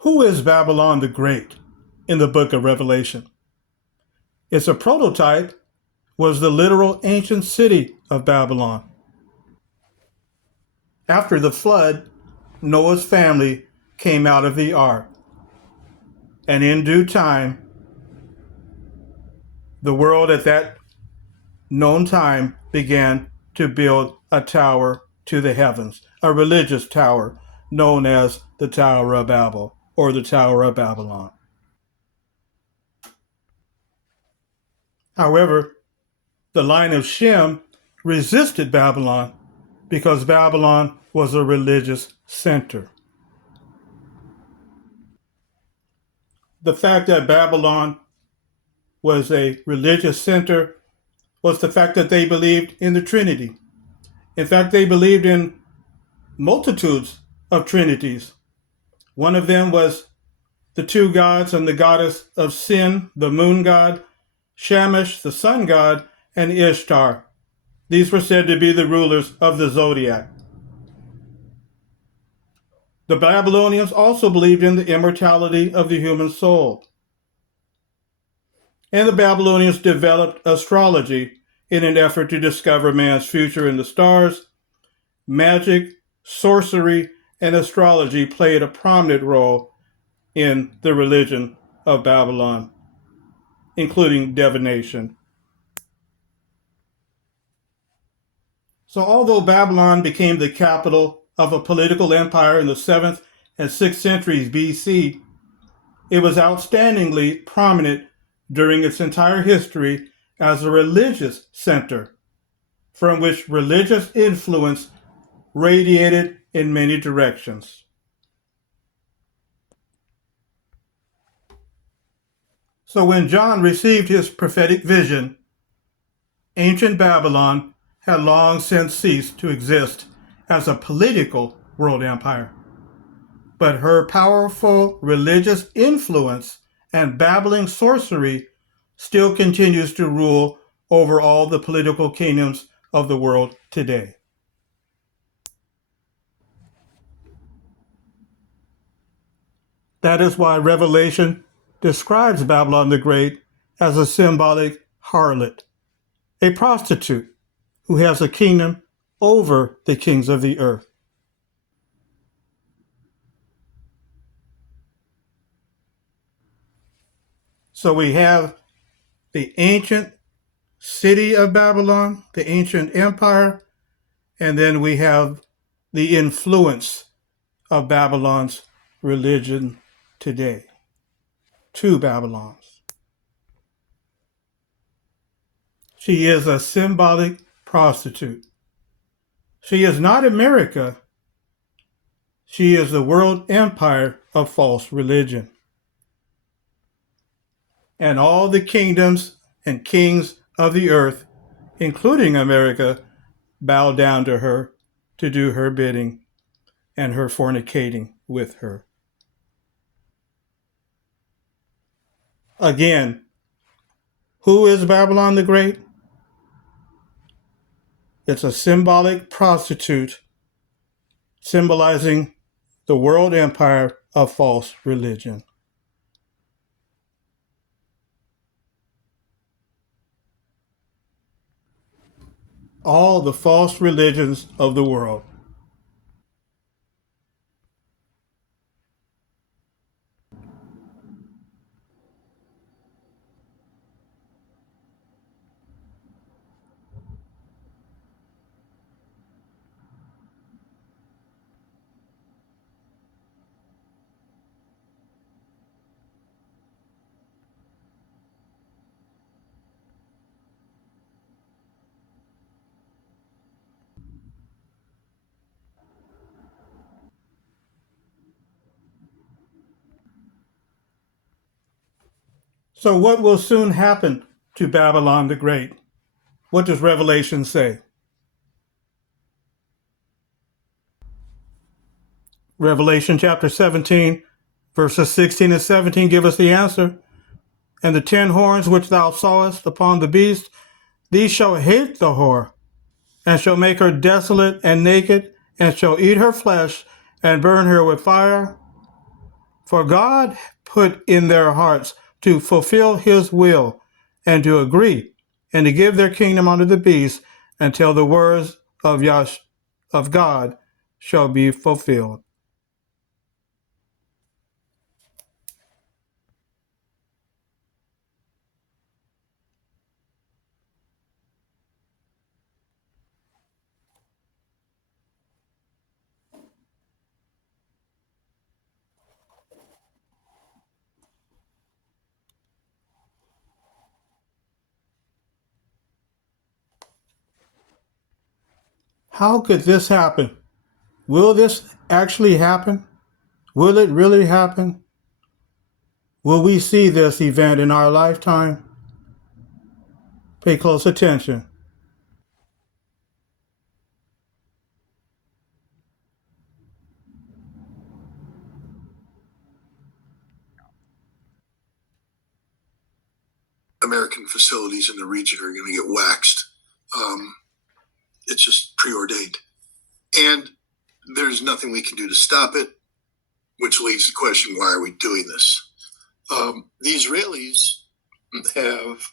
Who is Babylon the Great in the book of Revelation? Its a prototype was the literal ancient city of Babylon. After the flood, Noah's family came out of the ark, and in due time, the world at that known time began to build a tower to the heavens, a religious tower known as the Tower of Babel or the Tower of Babylon. However, the line of Shem resisted Babylon because Babylon was a religious center. The fact that Babylon was a religious center was the fact that they believed in the Trinity. In fact, they believed in multitudes of trinities. One of them was the two gods and the goddess of sin, the moon god, Shamash, the sun god, and Ishtar. These were said to be the rulers of the zodiac. The Babylonians also believed in the immortality of the human soul. And the Babylonians developed astrology in an effort to discover man's future in the stars. Magic, sorcery, and astrology played a prominent role in the religion of Babylon, including divination. So although Babylon became the capital of a political empire in the 7th and 6th centuries BC, it was outstandingly prominent during its entire history as a religious center from which religious influence radiated in many directions. So when John received his prophetic vision, ancient Babylon had long since ceased to exist as a political world empire. But her powerful religious influence and babbling sorcery still continues to rule over all the political kingdoms of the world today. That is why Revelation describes Babylon the Great as a symbolic harlot, a prostitute who has a kingdom over the kings of the earth. So we have the ancient city of Babylon, the ancient empire, and then we have the influence of Babylon's religion today. Two Babylons. She is a symbolic prostitute. She is not America. She is the world empire of false religion. And all the kingdoms and kings of the earth, including America, bow down to her to do her bidding and her fornicating with her. Again, who is Babylon the Great? It's a symbolic prostitute symbolizing the world empire of false religion. All the false religions of the world. So what will soon happen to Babylon the Great? What does Revelation say? Revelation chapter 17, verses 16 and 17 give us the answer. And the 10 horns which thou sawest upon the beast, these shall hate the whore, and shall make her desolate and naked, and shall eat her flesh, and burn her with fire. For God put in their hearts to fulfill his will and to agree and to give their kingdom unto the beast until the words of of God shall be fulfilled. How could this happen? Will this actually happen? Will it really happen? Will we see this event in our lifetime? Pay close attention. American facilities in the region are going to get waxed. It's just preordained. And there's nothing we can do to stop it, which leads to the question, why are we doing this? The Israelis have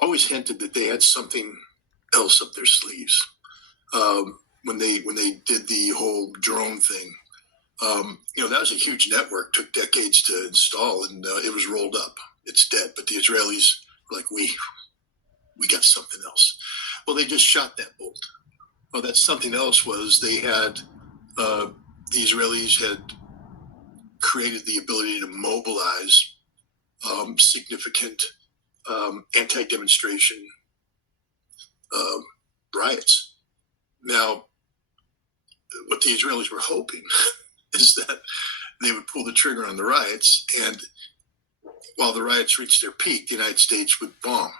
always hinted that they had something else up their sleeves. When they did the whole drone thing, that was a huge network, took decades to install, and it was rolled up. It's dead. But the Israelis were like, we got something else. Well, they just shot that bolt. Well, that something else was they had, the Israelis had created the ability to mobilize significant anti-demonstration riots. Now, what the Israelis were hoping is that they would pull the trigger on the riots, and while the riots reached their peak, the United States would bomb,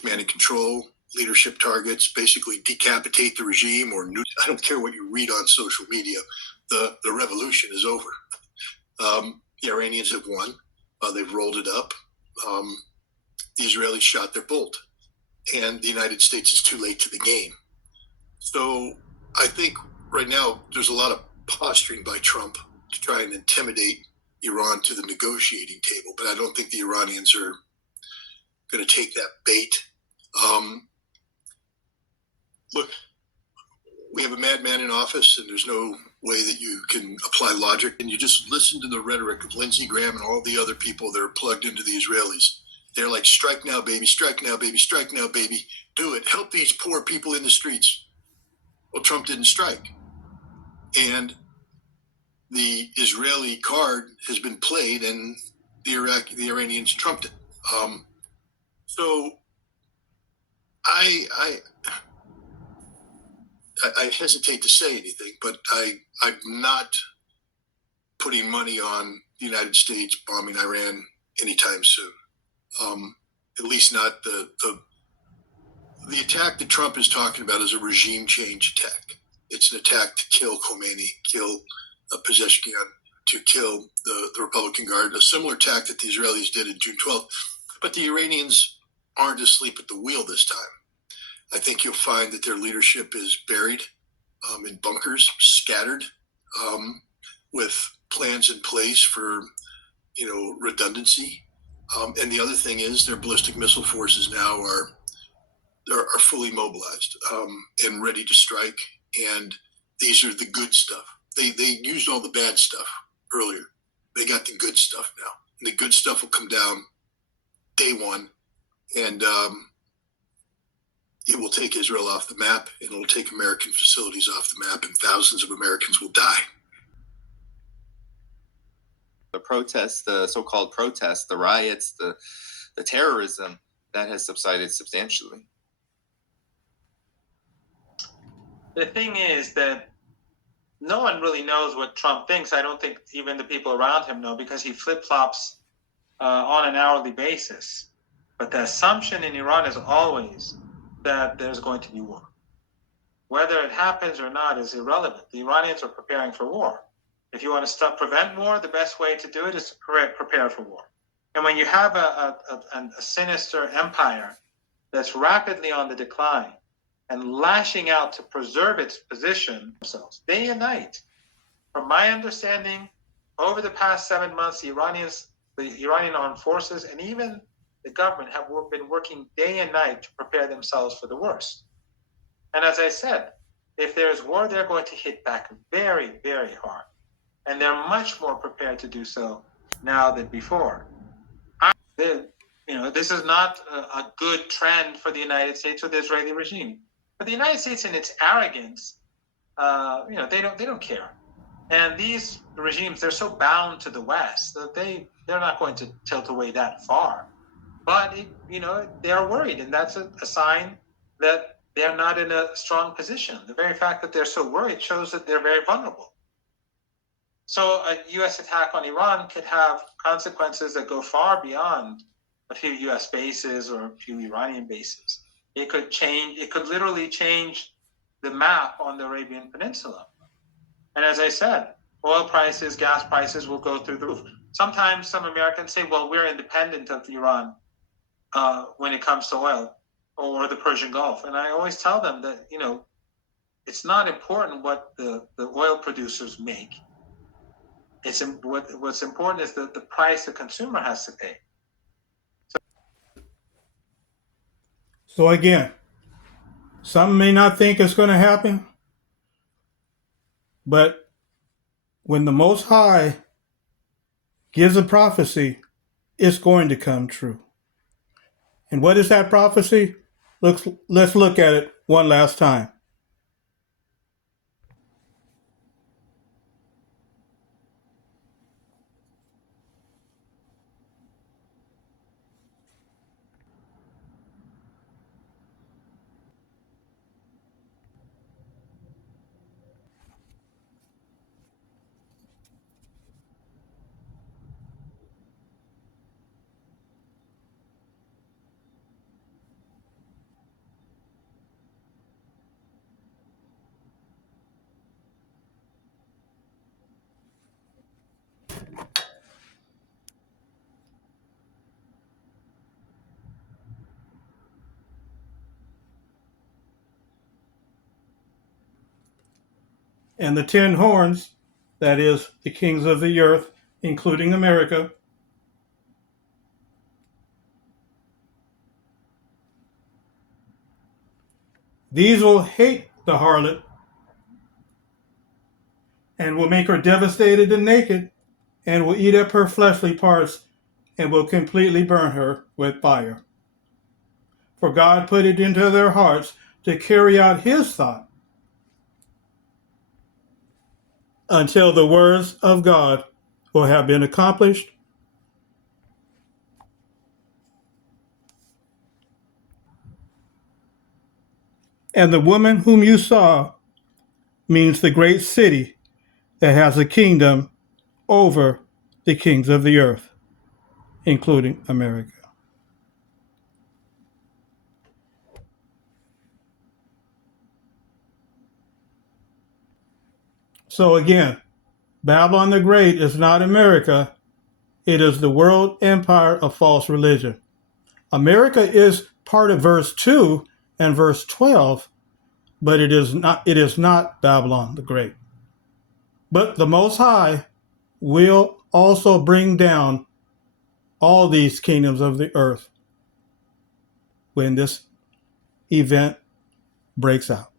command and control, leadership targets, basically decapitate the regime, or I don't care what you read on social media, the revolution is over. The Iranians have won. They've rolled it up. The Israelis shot their bolt, and the United States is too late to the game. So I think right now there's a lot of posturing by Trump to try and intimidate Iran to the negotiating table, but I don't think the Iranians are going to take that bait. Look, we have a madman in office, and there's no way that you can apply logic. And you just listen to the rhetoric of Lindsey Graham and all the other people that are plugged into the Israelis. They're like, strike now, baby, strike now, baby, strike now, baby. Do it. Help these poor people in the streets. Well, Trump didn't strike. And the Israeli card has been played, and the Iranians trumped it. So I hesitate to say anything, but I'm not putting money on the United States bombing Iran anytime soon. At least not the attack that Trump is talking about is a regime change attack. It's an attack to kill Khomeini, kill Pezeshkian, to kill the Republican Guard, a similar attack that the Israelis did in June 12th. But the Iranians aren't asleep at the wheel this time. I think you'll find that their leadership is buried in bunkers, scattered, with plans in place for, redundancy. And the other thing is their ballistic missile forces now are fully mobilized and ready to strike. And these are the good stuff. They used all the bad stuff earlier. They got the good stuff now. And the good stuff will come down day one. And it will take Israel off the map, and it will take American facilities off the map, and thousands of Americans will die. The protests, the so-called protests, the riots, the terrorism, that has subsided substantially. The thing is that no one really knows what Trump thinks. I don't think even the people around him know, because he flip-flops on an hourly basis. But the assumption in Iran is always that there's going to be war. Whether it happens or not is irrelevant. The Iranians are preparing for war. If you want to prevent war, the best way to do it is to prepare for war. And when you have a sinister empire that's rapidly on the decline and lashing out to preserve its position themselves day and night, from my understanding, over the past 7 months, the Iranian armed forces, and even the government have been working day and night to prepare themselves for the worst. And as I said, if there's war, they're going to hit back very, very hard. And they're much more prepared to do so now than before. This is not a good trend for the United States or the Israeli regime. But the United States, in its arrogance, they don't care. And these regimes, they're so bound to the West that they're not going to tilt away that far. But they are worried, and that's a sign that they're not in a strong position. The very fact that they're so worried shows that they're very vulnerable. So a U.S. attack on Iran could have consequences that go far beyond a few U.S. bases or a few Iranian bases. It could literally change the map on the Arabian Peninsula. And as I said, oil prices, gas prices will go through the roof. Sometimes some Americans say, well, we're independent of Iran when it comes to oil or the Persian Gulf. And I always tell them that, it's not important what the oil producers make. What's important is the price the consumer has to pay. So again, some may not think it's going to happen, but when the Most High gives a prophecy, it's going to come true. And what is that prophecy? Let's look at it one last time. And the 10 horns, that is, the kings of the earth, including America, these will hate the harlot and will make her devastated and naked, and will eat up her fleshly parts and will completely burn her with fire. For God put it into their hearts to carry out his thought until the words of God will have been accomplished. And the woman whom you saw means the great city that has a kingdom over the kings of the earth, including America. So again, Babylon the Great is not America. It is the world empire of false religion. America is part of verse 2 and verse 12, but it is not Babylon the Great. But the Most High will also bring down all these kingdoms of the earth when this event breaks out.